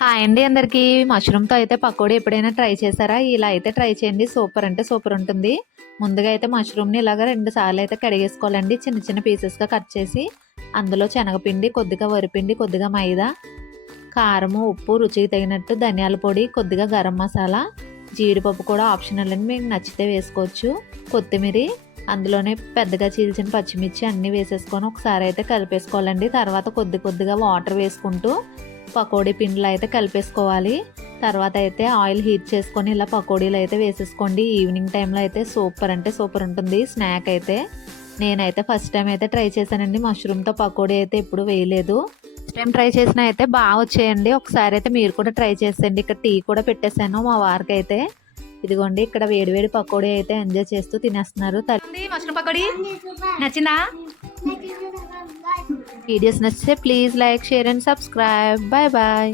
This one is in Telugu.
హాయ్ అండి అందరికీ. మష్రూమ్తో అయితే పకోడీ ఎప్పుడైనా ట్రై చేశారా? ఇలా అయితే ట్రై చేయండి. సూపర్ అంటే సూపర్ ఉంటుంది. ముందుగా అయితే మష్రూమ్ని ఇలాగ 2 సార్లు అయితే కడిగేసుకోవాలండి. చిన్న చిన్న పీసెస్గా కట్ చేసి అందులో శనగపిండి, కొద్దిగా వరిపిండి, కొద్దిగా మైదా, కారము, ఉప్పు, రుచికి తగినట్టు ధనియాల పొడి, కొద్దిగా గరం మసాలా, జీడిపప్పు కూడా ఆప్షనల్ అండి, మీకు నచ్చితే వేసుకోవచ్చు. కొత్తిమీర, అందులోనే పెద్దగా చీల్చిన పచ్చిమిర్చి అన్నీ వేసేసుకొని ఒకసారి అయితే కలిపేసుకోవాలండి. తర్వాత కొద్ది కొద్దిగా వాటర్ వేసుకుంటూ పకోడీ పిండిలో అయితే కలిపేసుకోవాలి. తర్వాత అయితే ఆయిల్ హీట్ చేసుకొని ఇలా పకోడీలు అయితే వేసేసుకోండి. ఈవినింగ్ టైంలో అయితే సూపర్ అంటే సూపర్ ఉంటుంది స్నాక్ అయితే. నేనైతే ఫస్ట్ టైం అయితే ట్రై చేశానండి. మష్రూమ్తో పకోడీ అయితే ఎప్పుడు వేయలేదు. ఫస్ట్ టైం ట్రై చేసిన అయితే బాగా వచ్చేయండి. ఒకసారి అయితే మీరు కూడా ట్రై చేసేయండి. ఇక్కడ టీ కూడా పెట్టేశాను మా వారికి అయితే. ఇదిగోండి ఇక్కడ వేడివేడి పకోడీ అయితే ఎంజాయ్ చేస్తూ తినేస్తున్నారు. మష్రూమ్ పకోడీ నచ్చిందా? వీడియోస్ నచ్చితే please like, share and subscribe. Bye bye.